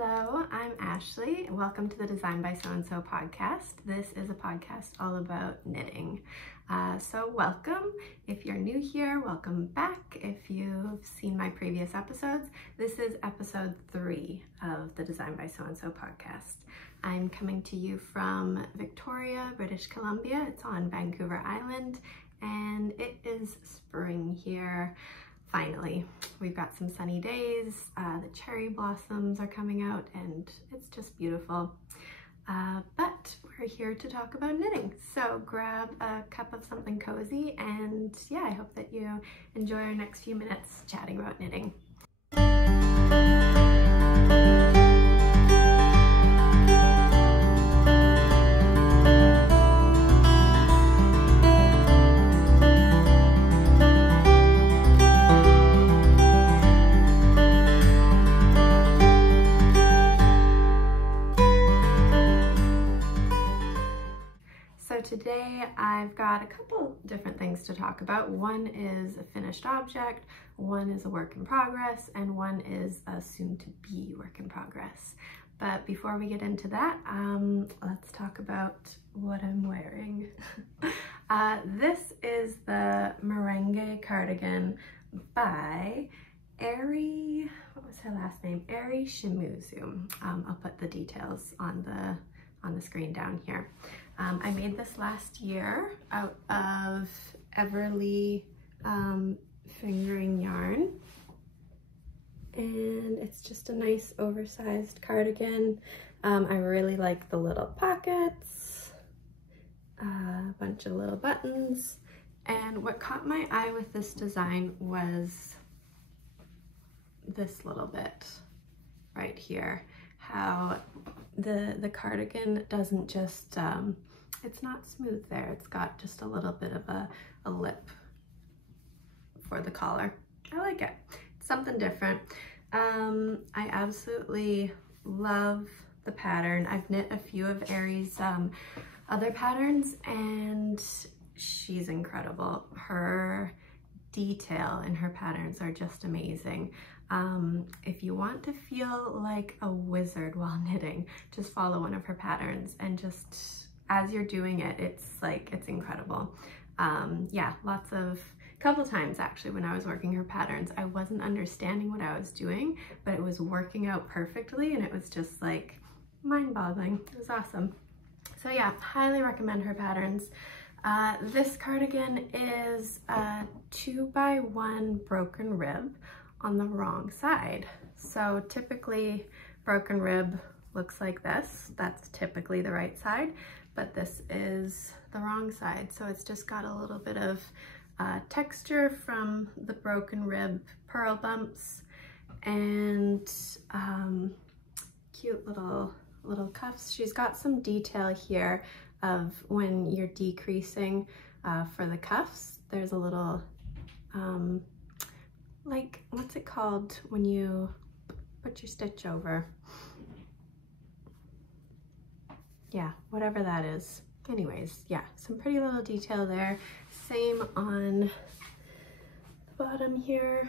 Hello, I'm Ashley. Welcome to the Design by So-and-So podcast. This is a podcast all about knitting. So welcome. If you're new here, welcome back. If you've seen my previous episodes, this is episode 3 of the Design by So-and-So podcast. I'm coming to you from Victoria, British Columbia. It's on Vancouver Island, and it is spring here. Finally, we've got some sunny days, the cherry blossoms are coming out, and it's just beautiful. But we're here to talk about knitting. So grab a cup of something cozy, and yeah, I hope that you enjoy our next few minutes chatting about knitting. Today I've got a couple different things to talk about. One is a finished object, one is a work in progress, and one is a soon-to-be work in progress. But before we get into that, let's talk about what I'm wearing. This is the Merengue cardigan by Eri, what was her last name? Eri Shimuzu. I'll put the details on the screen down here. I made this last year out of Everlea fingering yarn, and it's just a nice oversized cardigan. I really like the little pockets, a bunch of little buttons, and what caught my eye with this design was this little bit right here. How the cardigan doesn't just, it's not smooth there. It's got just a little bit of a lip for the collar. I like it. It's something different. I absolutely love the pattern. I've knit a few of Eri's other patterns, and she's incredible. Her detail in her patterns are just amazing. If you want to feel like a wizard while knitting, just follow one of her patterns, and just as you're doing it, it's incredible. Yeah, couple times actually when I was working her patterns, I wasn't understanding what I was doing, but it was working out perfectly, and it was just like mind-boggling. It was awesome. So yeah, highly recommend her patterns. This cardigan is a 2x1 broken rib on the wrong side. So typically broken rib looks like this. That's typically the right side, but this is the wrong side. So it's just got a little bit of texture from the broken rib purl bumps, and cute little cuffs. She's got some detail here of when you're decreasing for the cuffs. There's a little like, what's it called when you put your stitch over? Yeah, whatever that is. Anyways, yeah, some pretty little detail there. Same on the bottom here.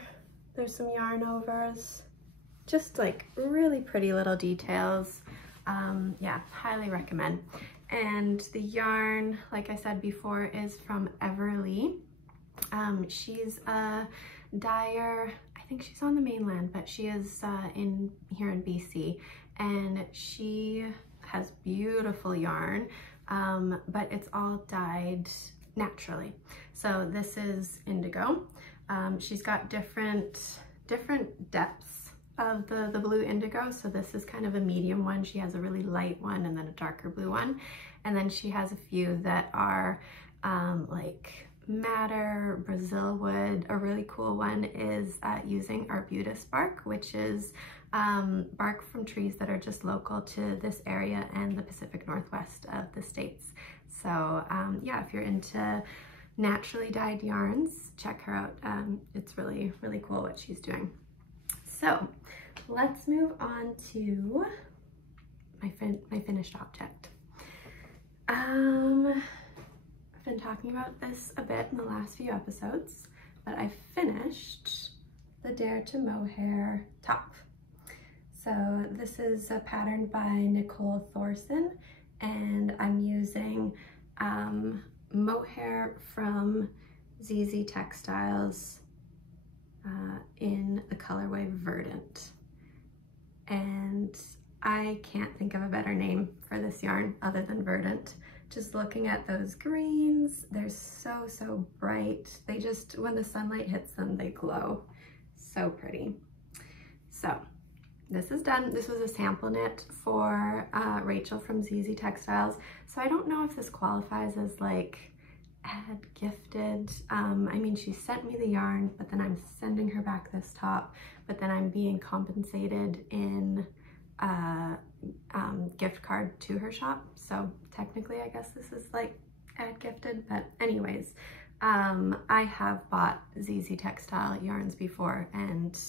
There's some yarn overs. Just like really pretty little details. Yeah, highly recommend. And the yarn, like I said before, is from Everlea. She's a dyer, I think she's on the mainland, but she is here in BC, and she has beautiful yarn, but it's all dyed naturally. So this is indigo. She's got different depths of the blue indigo. So this is kind of a medium one. She has a really light one, and then a darker blue one, and then she has a few that are like madder, Brazil wood. A really cool one is using arbutus bark, which is bark from trees that are just local to this area and the Pacific Northwest of the States. So yeah, if you're into naturally dyed yarns, check her out. It's really, really cool what she's doing. So let's move on to my finished object. I've been talking about this a bit in the last few episodes, but I finished the Dare to Mohair top. So So this is a pattern by Nicole Thorson, and I'm using Mohair from Zeezee Textiles in the colorway Verdant. And I can't think of a better name for this yarn other than Verdant. Just looking at those greens, they're so, so bright. They just, when the sunlight hits them, they glow. So pretty. So this is done. This was a sample knit for Rachel from Zeezee Textiles. So I don't know if this qualifies as like ad gifted. I mean, she sent me the yarn, but then I'm sending her back this top, but then I'm being compensated in gift card to her shop. So technically I guess this is like ad gifted, but anyways, I have bought Zeezee textile yarns before and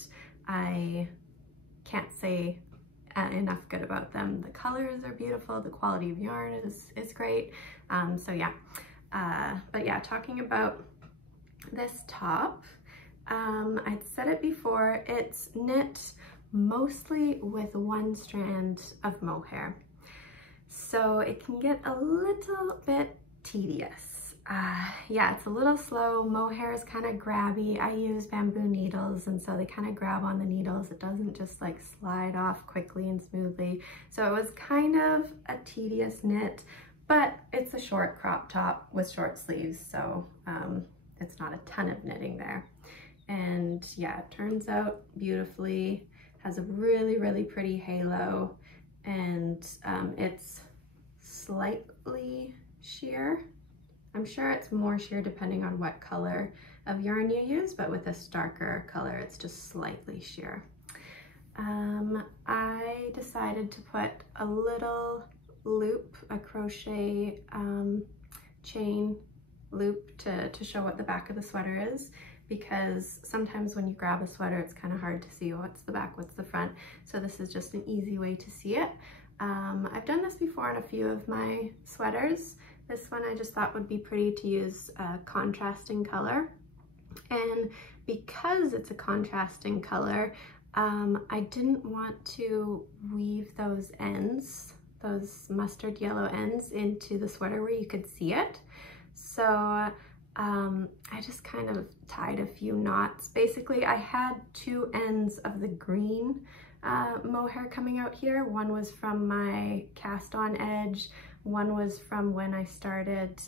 I can't say enough good about them. The colors are beautiful, the quality of yarn is great. So yeah, but yeah, talking about this top, I'd said it before, it's knit mostly with one strand of mohair. So it can get a little bit tedious. Yeah, it's a little slow. Mohair is kind of grabby. I use bamboo needles, and so they kind of grab on the needles. It doesn't just like slide off quickly and smoothly. So it was kind of a tedious knit, but it's a short crop top with short sleeves, so it's not a ton of knitting there. And yeah, it turns out beautifully. Has a really, really pretty halo, and it's slightly sheer. I'm sure it's more sheer depending on what color of yarn you use, but with this darker color, it's just slightly sheer. I decided to put a little loop, a crochet chain loop to show what the back of the sweater is, because sometimes when you grab a sweater, it's kind of hard to see what's the back, what's the front. So this is just an easy way to see it. I've done this before on a few of my sweaters. This one I just thought would be pretty to use a contrasting color. And because it's a contrasting color, I didn't want to weave those ends, those mustard yellow ends, into the sweater where you could see it. So I just kind of tied a few knots. Basically, I had two ends of the green mohair coming out here. One was from my cast on edge. One was from when I started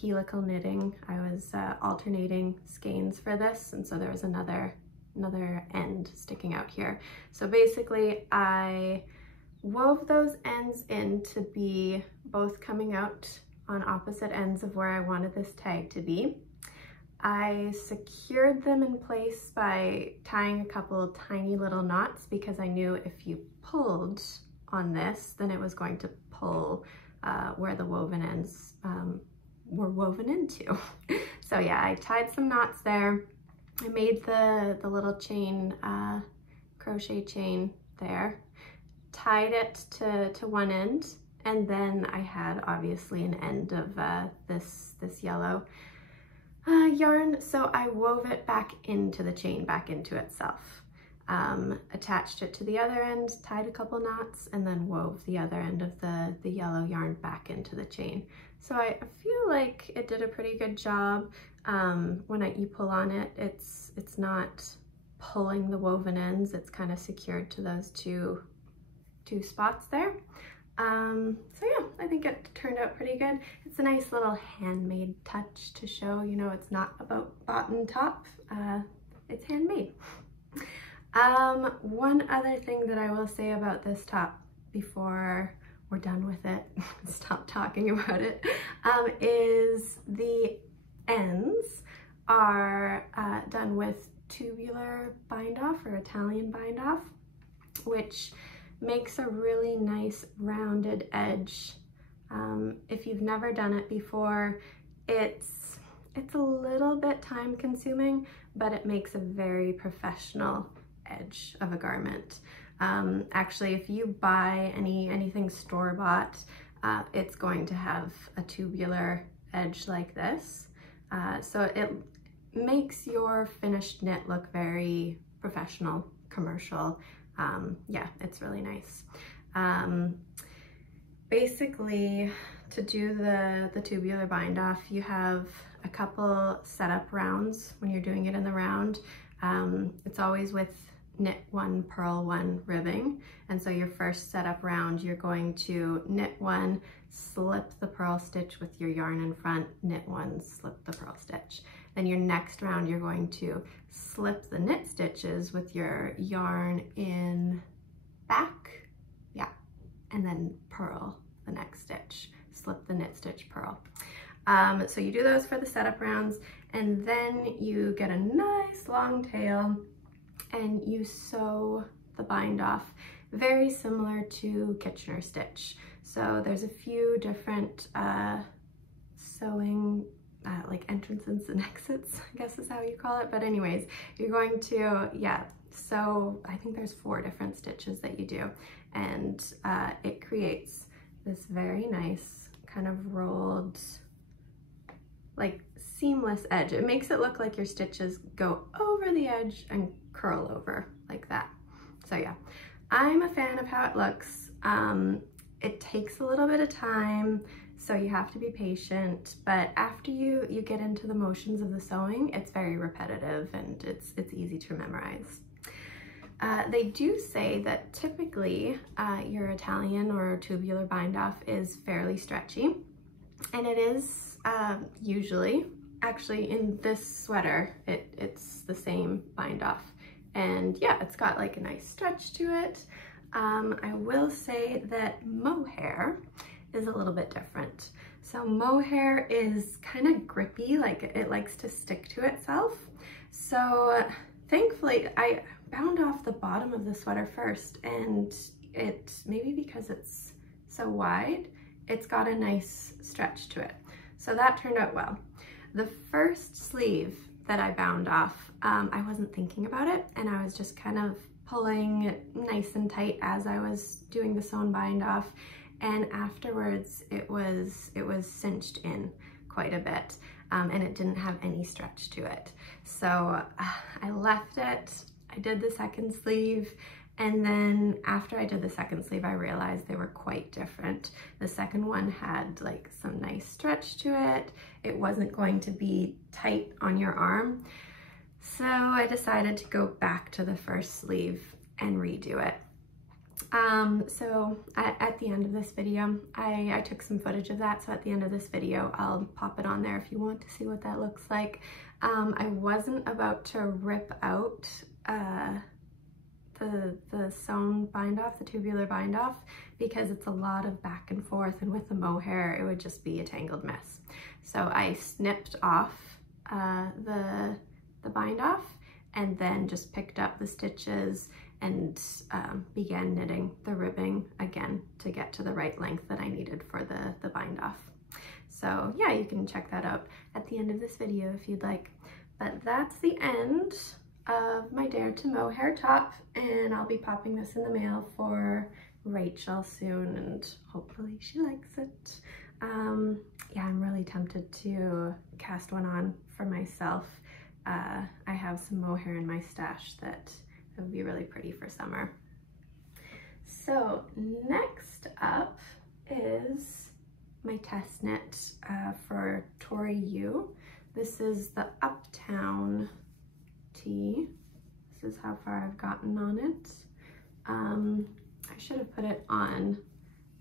helical knitting. I was alternating skeins for this, and so there was another end sticking out here. So basically, I wove those ends in to be both coming out on opposite ends of where I wanted this tag to be. I secured them in place by tying a couple tiny little knots, because I knew if you pulled on this, then it was going to pull where the woven ends were woven into. So yeah, I tied some knots there. I made the little chain, crochet chain there, tied it to one end, and then I had obviously an end of this yellow yarn, so I wove it back into the chain, back into itself. Attached it to the other end, tied a couple knots, and then wove the other end of the yellow yarn back into the chain. So I feel like it did a pretty good job. When you pull on it, it's not pulling the woven ends, it's kind of secured to those two spots there. So yeah, I think it turned out pretty good. It's a nice little handmade touch to show, you know, it's not about bottom top, it's handmade. One other thing that I will say about this top before we're done with it, stop talking about it, is the ends are done with tubular bind off, or Italian bind off, which makes a really nice rounded edge. If you've never done it before, it's a little bit time consuming, but it makes a very professional edge of a garment. Actually, if you buy anything store-bought, it's going to have a tubular edge like this. So it makes your finished knit look very professional, commercial. yeah, it's really nice. Basically, to do the tubular bind off, you have a couple setup rounds when you're doing it in the round. It's always with knit 1, purl 1 ribbing. And so your first setup round, you're going to knit 1, slip the purl stitch with your yarn in front, knit 1, slip the purl stitch. Then your next round, you're going to slip the knit stitches with your yarn in back, yeah, and then purl the next stitch, slip the knit stitch, purl. So you do those for the setup rounds, and then you get a nice long tail and you sew the bind off, very similar to Kitchener stitch. So there's a few different sewing like entrances and exits, I guess is how you call it. But anyways, you're going to, yeah, sew, I think there's 4 different stitches that you do, and it creates this very nice kind of rolled, like seamless edge. It makes it look like your stitches go over the edge and curl over like that. So yeah, I'm a fan of how it looks. It takes a little bit of time, so you have to be patient, but after you get into the motions of the sewing, it's very repetitive and it's easy to memorize. They do say that typically your Italian or tubular bind off is fairly stretchy, and it is usually. Actually, in this sweater, it's the same bind off, and yeah, it's got like a nice stretch to it. I will say that Mohair is a little bit different. So Mohair is kind of grippy, like it likes to stick to itself. So thankfully, I bound off the bottom of the sweater first, and it, maybe because it's so wide, it's got a nice stretch to it. So that turned out well. The first sleeve that I bound off, I wasn't thinking about it, and I was just kind of pulling it nice and tight as I was doing the sewn bind off, and afterwards it was cinched in quite a bit, and it didn't have any stretch to it. So I left it, I did the second sleeve, and then after I did the second sleeve, I realized they were quite different. The second one had like some nice stretch to it. It wasn't going to be tight on your arm. So I decided to go back to the first sleeve and redo it. So at the end of this video, I took some footage of that. So at the end of this video, I'll pop it on there if you want to see what that looks like. I wasn't about to rip out the sewn bind off, the tubular bind off, because it's a lot of back and forth, and with the mohair it would just be a tangled mess. So I snipped off the bind off, and then just picked up the stitches and began knitting the ribbing again to get to the right length that I needed for the bind off. So yeah, you can check that out at the end of this video if you'd like. But that's the end of my Dare to Mohair top, and I'll be popping this in the mail for Rachel soon, and hopefully she likes it. Yeah, I'm really tempted to cast one on for myself. I have some mohair in my stash that would be really pretty for summer. So next up is my test knit for Tori Yu. This is the Uptown Tee. This is how far I've gotten on it. I should have put it on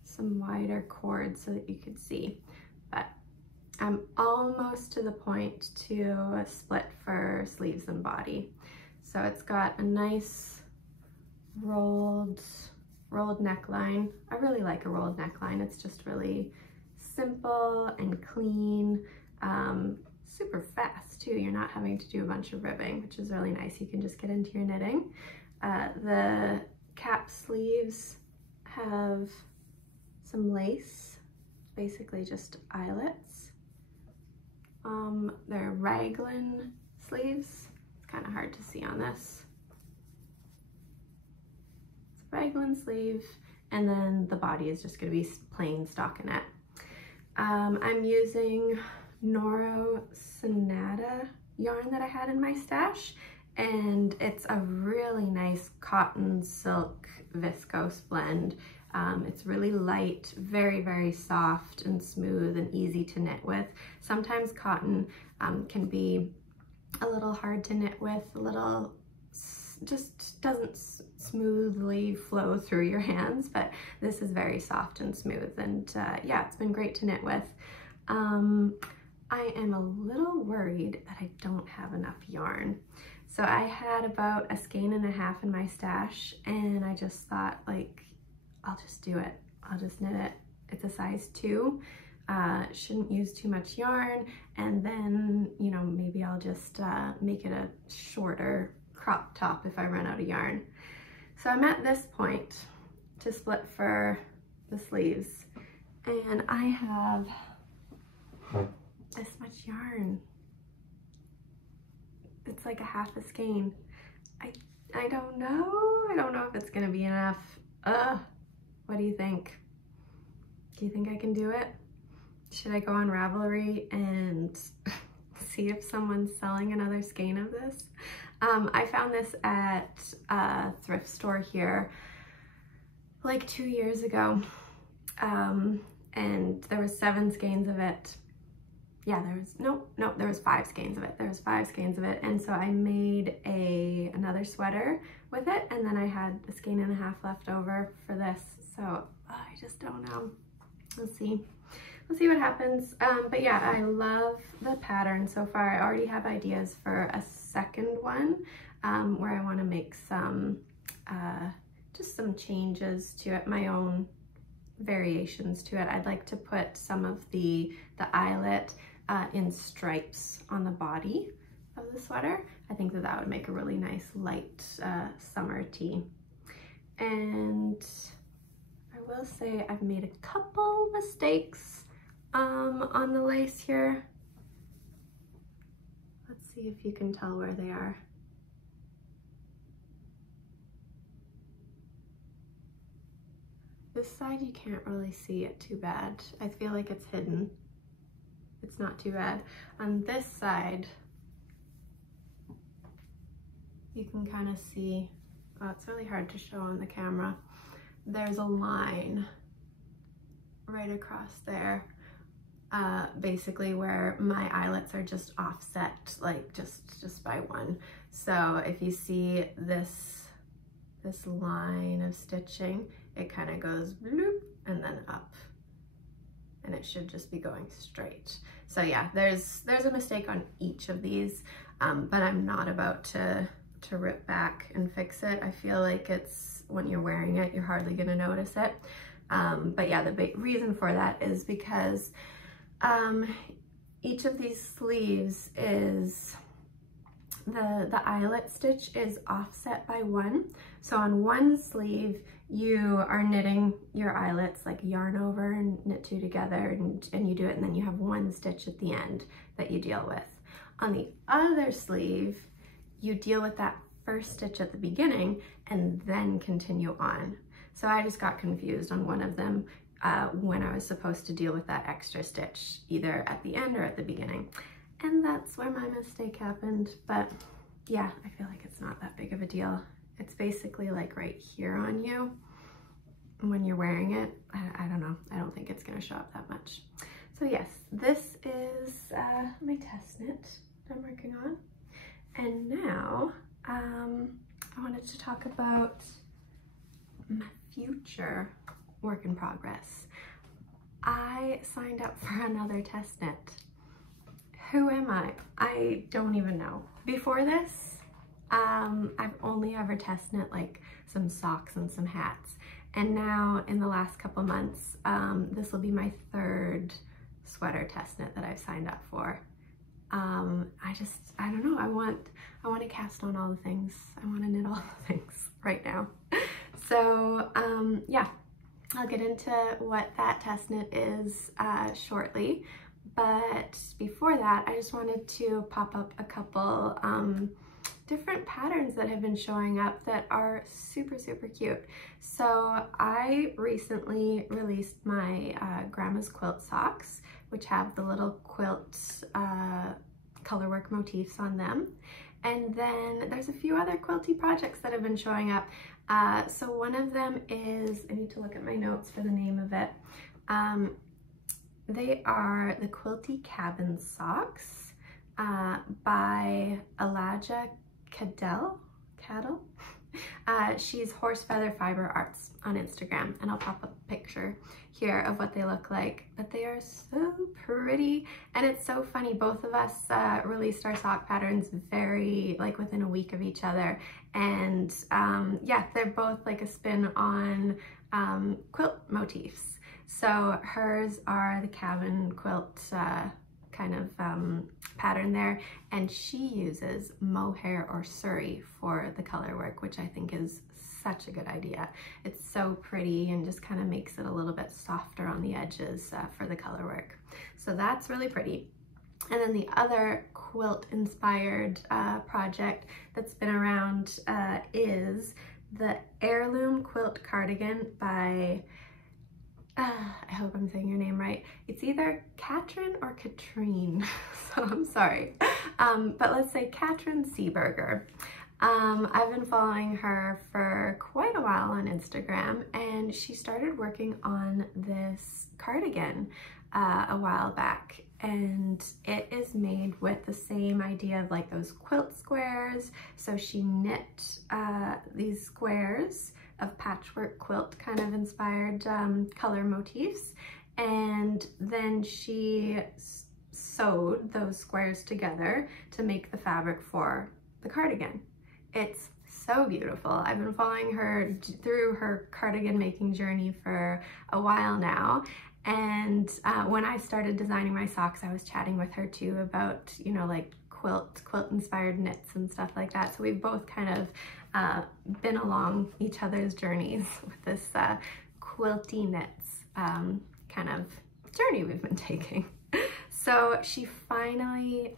some wider cord so that you could see, but I'm almost to the point to split for sleeves and body. So it's got a nice rolled neckline. I really like a rolled neckline. It's just really simple and clean. Super fast too. You're not having to do a bunch of ribbing, which is really nice. You can just get into your knitting. The cap sleeves have some lace, basically just eyelets. They're raglan sleeves. It's kind of hard to see on this. It's a raglan sleeve, and then the body is just going to be plain stockinette. I'm using Noro Sonata yarn that I had in my stash, and it's a really nice cotton silk viscose blend. It's really light, very, very soft and smooth and easy to knit with. Sometimes cotton can be a little hard to knit with, a little, just doesn't smoothly flow through your hands, but this is very soft and smooth, and yeah, it's been great to knit with. I am a little worried that I don't have enough yarn. So I had about a skein and a half in my stash, and I just thought, like, I'll just do it. I'll just knit it. It's a size 2. Shouldn't use too much yarn, and then, you know, maybe I'll just make it a shorter crop top if I run out of yarn. So I'm at this point to split for the sleeves, and I have this much yarn. It's like a half a skein. I don't know. I don't know if it's gonna be enough. What do you think? Do you think I can do it? Should I go on Ravelry and see if someone's selling another skein of this? I found this at a thrift store here like 2 years ago, and there was 7 skeins of it. Yeah, there was 5 skeins of it. There was 5 skeins of it, and so I made another sweater with it, and then I had a skein and a half left over for this. So I just don't know. We'll see. We'll see what happens. But yeah, I love the pattern so far. I already have ideas for a second one where I want to make some just some changes to it, my own variations to it. I'd like to put some of the eyelet in stripes on the body of the sweater. I think that would make a really nice light summer tee. And I will say I've made a couple mistakes on the lace here. Let's see if you can tell where they are. This side you can't really see it too bad. I feel like it's hidden. It's not too bad. On this side, you can kind of see, oh, it's really hard to show on the camera. There's a line right across there, basically where my eyelets are just offset, like just by 1. So if you see this line of stitching, it kind of goes bloop and then up, and it should just be going straight. So yeah, there's a mistake on each of these, but I'm not about to rip back and fix it. I feel like it's, when you're wearing it, you're hardly gonna notice it. But yeah, the big reason for that is because each of these sleeves is, the eyelet stitch is offset by 1. So on one sleeve, you are knitting your eyelets, like yarn over and knit 2 together, and you do it, and then you have 1 stitch at the end that you deal with. On the other sleeve, you deal with that first stitch at the beginning and then continue on. So I just got confused on one of them when I was supposed to deal with that extra stitch, either at the end or at the beginning. And that's where my mistake happened. But yeah, I feel like it's not that big of a deal. It's basically like right here on you when you're wearing it. I don't know. I don't think it's going to show up that much. So yes, this is my test knit that I'm working on. And now I wanted to talk about my future work in progress. I signed up for another test knit. Who am I? I don't even know. Before this, I've only ever test knit like some socks and some hats. And now in the last couple months, this will be my 3rd sweater test knit that I've signed up for. I don't know, I want to cast on all the things. I want to knit all the things right now. So yeah, I'll get into what that test knit is shortly. But before that, I just wanted to pop up a couple different patterns that have been showing up that are super, super cute. So I recently released my Grandma's Quilt socks, which have the little quilt colorwork motifs on them. And then there's a few other quilty projects that have been showing up. So one of them is, I need to look at my notes for the name of it. They are the Quilty Cabin Socks by Elijah Cadell. She's Horse Feather Fiber Arts on Instagram, and I'll pop a picture here of what they look like, but they are so pretty. And it's so funny, both of us released our sock patterns very like within a week of each other, and yeah, they're both like a spin on quilt motifs. So hers are the cabin quilt kind of pattern there, and she uses mohair or surrey for the color work, which I think is such a good idea. It's so pretty and just kind of makes it a little bit softer on the edges for the color work. So that's really pretty. And then the other quilt inspired project that's been around is the Heirloom Quilt Cardigan by I hope I'm saying your name right. It's either Katryn or Katryn, so I'm sorry. But let's say Katryn Seeburger. I've been following her for quite a while on Instagram, and she started working on this cardigan a while back. And it is made with the same idea of like those quilt squares. So she knit these squares of patchwork quilt kind of inspired color motifs, and then she sewed those squares together to make the fabric for the cardigan. It's so beautiful. I've been following her through her cardigan making journey for a while now, and when I started designing my socks, I was chatting with her too about, you know, like quilt inspired knits and stuff like that. So we've both kind of been along each other's journeys with this quilty knits kind of journey we've been taking. So she finally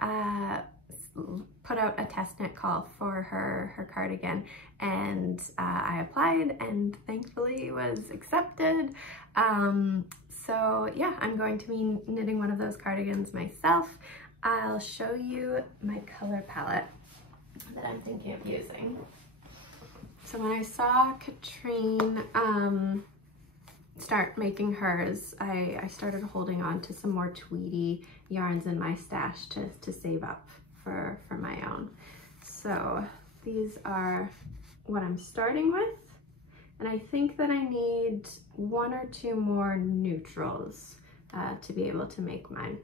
put out a test knit call for her cardigan, and I applied and thankfully was accepted. So yeah, I'm going to be knitting one of those cardigans myself. I'll show you my color palette that I'm thinking of using. So when I saw Katryn start making hers, I started holding on to some more tweedy yarns in my stash to save up for my own. So these are what I'm starting with, and I think that I need 1 or 2 more neutrals to be able to make mine.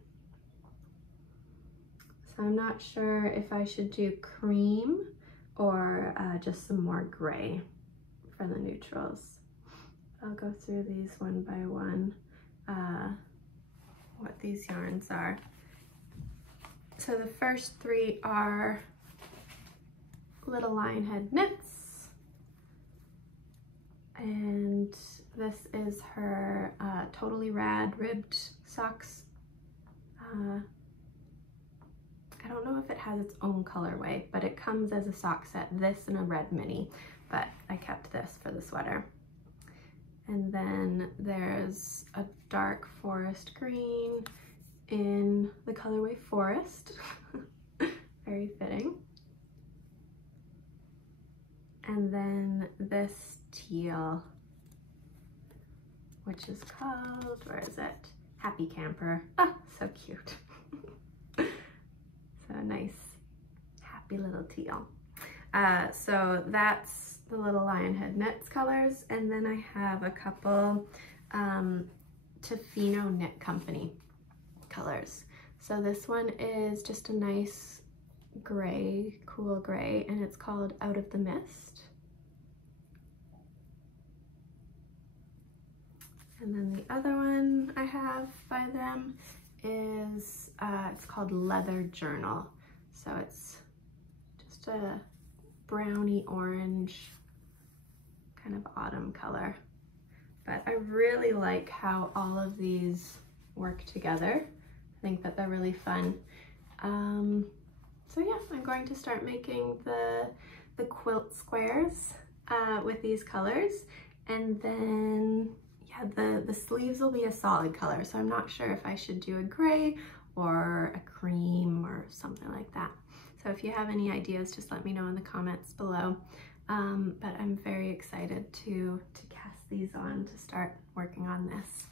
So I'm not sure if I should do cream or just some more gray for the neutrals. I'll go through these one by one, what these yarns are. So the first 3 are Little Lionhead knits, and this is her Totally Rad ribbed socks. I don't know if it has its own colorway, but it comes as a sock set, this and a red mini, but I kept this for the sweater. And then there's a dark forest green in the colorway Forest, very fitting. And then this teal, which is called, where is it? Happy Camper. Ah, so cute. So nice, happy little teal. So that's the Little Lionhead knits colors, and then I have a couple Tofino Knit Company colors. So this one is just a nice gray, cool gray, and it's called Out of the Mist. And then the other one I have by them is, it's called Leather Journal. So it's just a browny orange kind of autumn color. But I really like how all of these work together. I think that they're really fun. So yeah, I'm going to start making the quilt squares with these colors, and then yeah, the sleeves will be a solid color, so I'm not sure if I should do a gray or a cream or something like that. So if you have any ideas, just let me know in the comments below. But I'm very excited to cast these on to start working on this.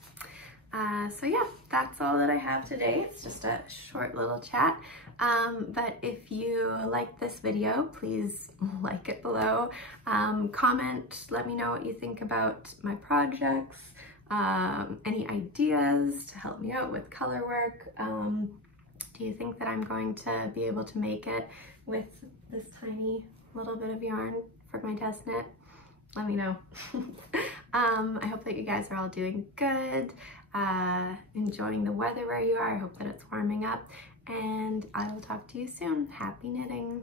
So yeah, that's all that I have today. It's just a short little chat. But if you like this video, please like it below. Comment, let me know what you think about my projects, any ideas to help me out with color work. Do you think that I'm going to be able to make it with this tiny little bit of yarn for my test knit? Let me know. I hope that you guys are all doing good, enjoying the weather where you are. I hope that it's warming up, and I will talk to you soon. Happy knitting.